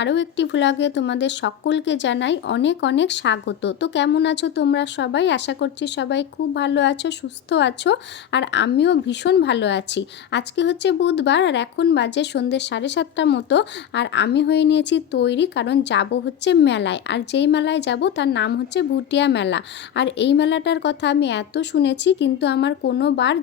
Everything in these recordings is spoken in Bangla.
আরও একটি ভ্লগে তোমাদের সকলকে জানাই অনেক অনেক স্বাগত। তো কেমন আছো তোমরা সবাই? আশা করছি সবাই খুব ভালো আছো, সুস্থ আছো, আর আমিও ভীষণ ভালো আছি। আজকে হচ্ছে বুধবার আর এখন বাজে সন্ধ্যে 7:30 মতো। আর আমি হয়ে নিয়েছি তৈরি, কারণ যাব হচ্ছে মেলায়। আর যেই মেলায় যাব তার নাম হচ্ছে ভুটিয়া মেলা। আর এই মেলাটার কথা আমি এত শুনেছি, কিন্তু আমার কোনোবার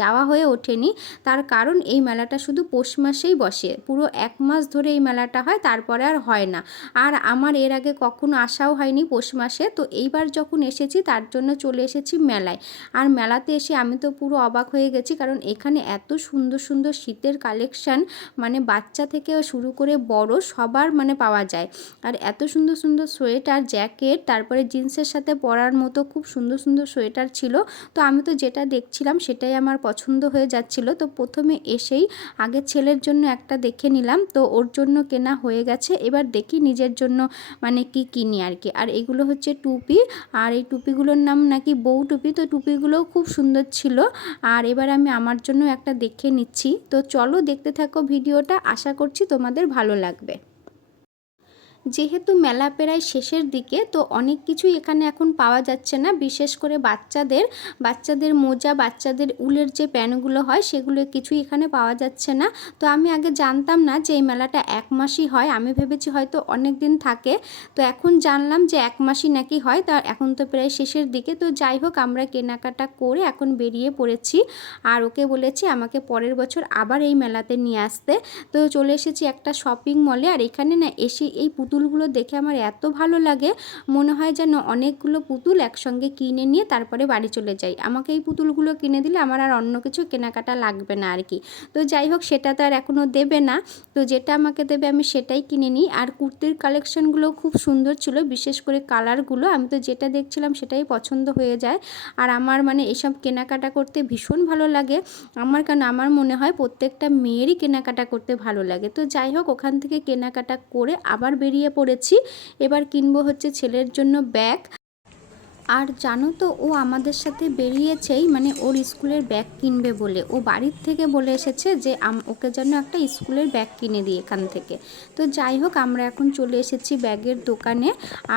যাওয়া হয়ে ওঠেনি। তার কারণ এই মেলাটা শুধু পৌষ মাসেই বসে, পুরো 1 মাস ধরে এই মেলাটা হয়, তারপরে আর হয় না। আর আমার এর আগে কখনো আসাও হয়নি পৌষ মাসে। তো এইবার যখন এসেছি তার জন্য চলে এসেছি মেলায়। আর মেলাতে এসে আমি তো পুরো অবাক হয়ে গেছি, কারণ এখানে এত সুন্দর সুন্দর শীতের কালেকশান, মানে বাচ্চা থেকে শুরু করে বড় সবার মানে পাওয়া যায়। আর এত সুন্দর সুন্দর সোয়েটার, জ্যাকেট, তারপরে জিন্সের সাথে পরার মতো খুব সুন্দর সুন্দর সোয়েটার ছিল। তো আমি তো যেটা দেখছিলাম সেটাই আমার পছন্দ হয়ে যাচ্ছিল। তো প্রথমে এসেই আগে ছেলের জন্য একটা দেখে নিলাম, তো ওর জন্য কেনা হয়ে গেছে। এবার দেখি নিজের জন্য মানে কি কিনি আর কি। আর এগুলো হচ্ছে টুপি, আর এই টুপিগুলোর নাম নাকি বউ টুপি। তো টুপিগুলোও খুব সুন্দর ছিল। আর এবার আমি আমার জন্য একটা দেখে নিচ্ছি। তো চলো দেখতে থাকো ভিডিওটা, আশা করছি তোমাদের ভালো লাগবে। যেহেতু মেলা প্রায় শেষের দিকে, তো অনেক কিছুই এখানে এখন পাওয়া যাচ্ছে না। বিশেষ করে বাচ্চাদের মোজা, বাচ্চাদের উলের যে প্যান্টগুলো হয় সেগুলো কিছুই এখানে পাওয়া যাচ্ছে না। তো আমি আগে জানতাম না যে এই মেলাটা 1 মাসই হয়, আমি ভেবেছি হয়তো অনেক দিন থাকে। তো এখন জানলাম যে 1 মাসই নাকি হয়। তা এখন তো প্রায় শেষের দিকে। তো যাই হোক, আমরা কেনাকাটা করে এখন বেরিয়ে পড়েছি। আর ওকে বলেছি আমাকে পরের বছর আবার এই মেলাতে নিয়ে আসতে। তো চলে এসেছি একটা শপিং মলে। আর এখানে না এসে এই পুতুলগুলো দেখে আমার এত ভালো লাগে, মনে হয় যেন অনেকগুলো পুতুল একসঙ্গে কিনে নিয়ে তারপরে বাড়ি চলে যাই। আমাকে এই পুতুলগুলো কিনে দিলে আমার আর অন্য কিছু কেনাকাটা লাগবে না আর কি। তো যাই হোক, সেটা তো আর এখনও দেবে না। তো যেটা আমাকে দেবে আমি সেটাই কিনে নিই। আর কুর্তির কালেকশানগুলো খুব সুন্দর ছিল, বিশেষ করে কালারগুলো। আমি তো যেটা দেখছিলাম সেটাই পছন্দ হয়ে যায়। আর আমার মানে এসব কেনাকাটা করতে ভীষণ ভালো লাগে কারণ আমার মনে হয় প্রত্যেকটা মেয়েরই কেনাকাটা করতে ভালো লাগে। তো যাই হোক, ওখান থেকে কেনাকাটা করে আবার বেরিয়ে পড়েছি। এবার কিনবো হচ্ছে ছেলের জন্য ব্যাগ। আর জানো তো, ও আমাদের সাথে বেরিয়েছেই মানে ওর স্কুলের ব্যাগ কিনবে বলে। ও বাড়ির থেকে বলে এসেছে যে ওকে যেন একটা স্কুলের ব্যাগ কিনে দিই এখান থেকে। তো যাই হোক, আমরা এখন চলে এসেছি ব্যাগের দোকানে।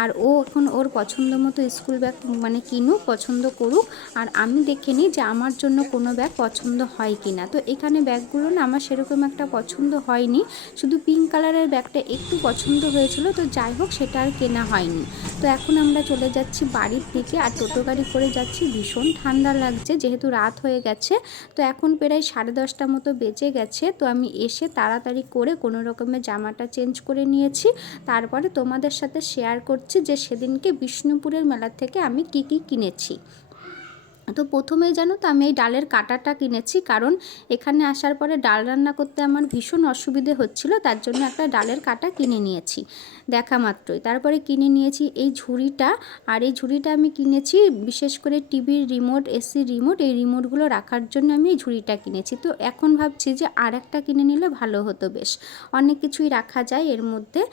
আর ও এখন ওর পছন্দ মতো স্কুল ব্যাগ মানে কিনুক, পছন্দ করুক। আর আমি দেখে নিই যে আমার জন্য কোনো ব্যাগ পছন্দ হয় কি না। তো এখানে ব্যাগগুলো না আমার সেরকম একটা পছন্দ হয়নি, শুধু পিঙ্ক কালারের ব্যাগটা একটু পছন্দ হয়েছিল। তো যাই হোক, সেটা আর কেনা হয়নি। তো এখন আমরা চলে যাচ্ছি বাড়ির দিকে। আর টোটো গাড়ি করে যাচ্ছি, ভীষণ ঠান্ডা লাগছে যেহেতু রাত হয়ে গেছে। তো এখন প্রায় 10:30 মতো বেজে গেছে। তো আমি এসে তাড়াতাড়ি করে কোনো রকমের জামাটা চেঞ্জ করে নিয়েছি। তারপরে তোমাদের সাথে শেয়ার করছি যে সেদিনকে বিষ্ণুপুরের মেলা থেকে আমি কি কি কিনেছি। তো প্রথমেই জানো তো, আমি এই ডালের কাঁটাটা কিনেছি, কারণ এখানে আসার পরে ডাল রান্না করতে আমার ভীষণ অসুবিধে হচ্ছিল। তার জন্য একটা ডালের কাঁটা কিনে নিয়েছি দেখা মাত্রই। তারপরে কিনে নিয়েছি এই ঝুড়িটা। আর এই ঝুড়িটা আমি কিনেছি বিশেষ করে টিভির রিমোট, এসি রিমোট, এই রিমোটগুলো রাখার জন্য আমি এই ঝুড়িটা কিনেছি। তো এখন ভাবছি যে আর একটা কিনে নিলে ভালো হতো, বেশ অনেক কিছুই রাখা যায় এর মধ্যে।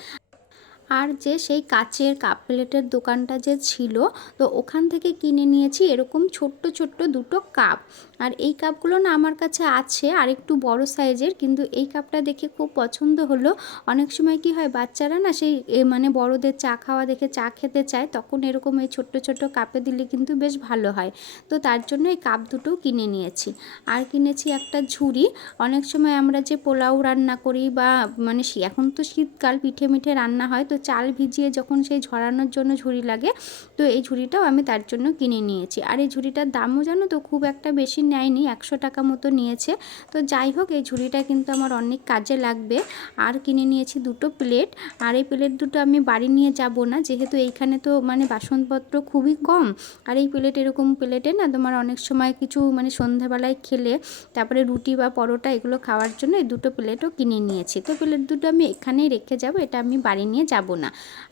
আর যে সেই কাচের কাপ প্লেটের দোকানটা যে ছিল, তো ওখান থেকে কিনে নিয়েছি এরকম ছোট্ট ছোট্ট দুটো কাপ। আর এই কাপগুলো না আমার কাছে আছে আর একটু বড় সাইজের, কিন্তু এই কাপটা দেখে খুব পছন্দ হলো। অনেক সময় কি হয়, বাচ্চারা না সেই মানে বড়দের চা খাওয়া দেখে চা খেতে চায়, তখন এরকম এই ছোট্ট ছোট্ট কাপে দিলে কিন্তু বেশ ভালো হয়। তো তার জন্য এই কাপ দুটো কিনে নিয়েছি। আর কিনেছি একটা ঝুড়ি। অনেক সময় আমরা যে পোলাও রান্না করি বা মানে এখন তো শীতকাল, পিঠে মিঠে রান্না হয়, তো চাল ভিজিয়ে যখন সেই ঝরানোর জন্য ঝুড়ি লাগে, তো এই ঝুড়িটাও আমি তার জন্য কিনে নিয়েছি। আর এই ঝুড়িটার দামও জানো তো খুব একটা বেশি নেয়নি, 100 টাকা মতো নিয়েছে। তো যাই হোক, এই ঝুড়িটা কিন্তু আমার অনেক কাজে লাগবে। আর কিনে নিয়েছি দুটো প্লেট। আর এই প্লেট দুটো আমি বাড়ি নিয়ে যাব না, যেহেতু এইখানে তো মানে বাসনপত্র খুবই কম। আর এই প্লেট, এরকম প্লেটে না তোমার অনেক সময় কিছু মানে সন্ধ্যাবেলায় খেলে তারপরে রুটি বা পরোটা এগুলো খাওয়ার জন্য এই দুটো প্লেটও কিনে নিয়েছি। তো প্লেট দুটো আমি এখানেই রেখে যাব, এটা আমি বাড়ি নিয়ে যাব না।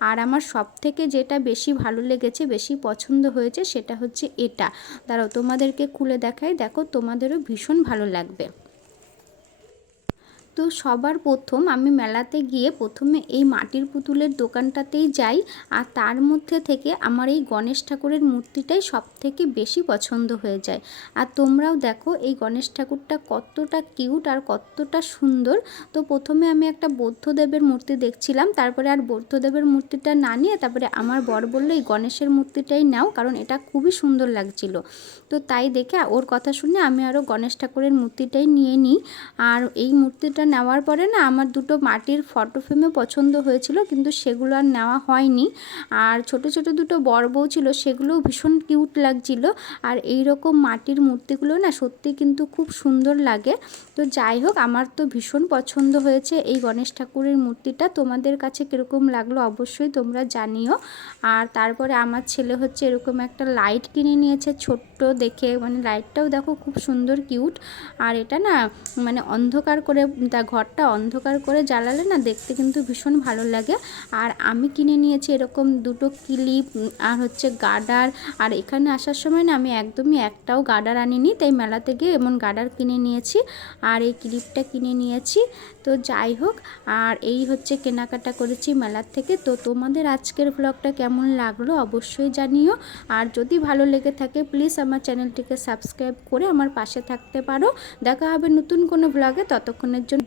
আর আমার সব থেকে যেটা বেশি ভালো লেগেছে, বেশি পছন্দ হয়েছে, সেটা হচ্ছে এটা। দাঁড়াও তোমাদেরকে খুলে দেখাই, দেখো তোমাদেরও ভীষণ ভালো লাগবে। তো সবার প্রথম আমি মেলাতে গিয়ে প্রথমে এই মাটির পুতুলের দোকানটাতেই যাই, আর তার মধ্যে থেকে আমার এই গণেশ ঠাকুরের মূর্তিটাই সবথেকে বেশি পছন্দ হয়ে যায়। আর তোমরাও দেখো এই গণেশ ঠাকুরটা কতটা কিউট আর কতটা সুন্দর। তো প্রথমে আমি একটা বৌদ্ধদেবের মূর্তি দেখছিলাম, তারপরে আর বৌদ্ধদেবের মূর্তিটা না নিয়ে তারপরে আমার বর বললো এই গণেশের মূর্তিটাই নাও, কারণ এটা খুবই সুন্দর লাগছিল। তো তাই দেখে ওর কথা শুনে আমি আরও গণেশ ঠাকুরের মূর্তিটাই নিয়ে নিই। আর এই মূর্তিটা নেওয়ার পরে না আমার দুটো মাটির ফটো ফ্রেমও পছন্দ হয়েছিল, কিন্তু সেগুলো আর নেওয়া হয়নি। আর ছোট ছোট দুটো বর বউ ছিল, সেগুলোও ভীষণ কিউট লাগছিল। আর এই রকম মাটির মূর্তিগুলো না সত্যি কিন্তু খুব সুন্দর লাগে। তো যাই হোক, আমার তো ভীষণ পছন্দ হয়েছে এই গণেশ ঠাকুরের মূর্তিটা। তোমাদের কাছে কীরকম লাগলো অবশ্যই তোমরা জানিও। আর তারপরে আমার ছেলে হচ্ছে এরকম একটা লাইট কিনে নিয়েছে ছোট্ট দেখে, মানে লাইটটাও দেখো খুব সুন্দর কিউট। আর এটা না মানে অন্ধকার করে ঘরটা অন্ধকার করে জ্বালালে না দেখতে কিন্তু ভীষণ ভালো লাগে। আর আমি কিনে নিয়েছি এরকম দুটো ক্লিপ আর হচ্ছে গার্ডার। আর এখানে আসার সময় না আমি একদমই একটাও গার্ডার আনিনি, তাই মেলাতে গিয়ে এমন গার্ডার কিনে নিয়েছি আর এই ক্লিপটা কিনে নিয়েছি। তো যাই হোক, আর এই হচ্ছে কেনাকাটা করেছি মেলার থেকে। তো তোমাদের আজকের ব্লগটা কেমন লাগলো অবশ্যই জানিও। আর যদি ভালো লেগে থাকে প্লিজ আমার চ্যানেলটিকে সাবস্ক্রাইব করে আমার পাশে থাকতে পারো। দেখা হবে নতুন কোনো ব্লগে, ততক্ষণের জন্য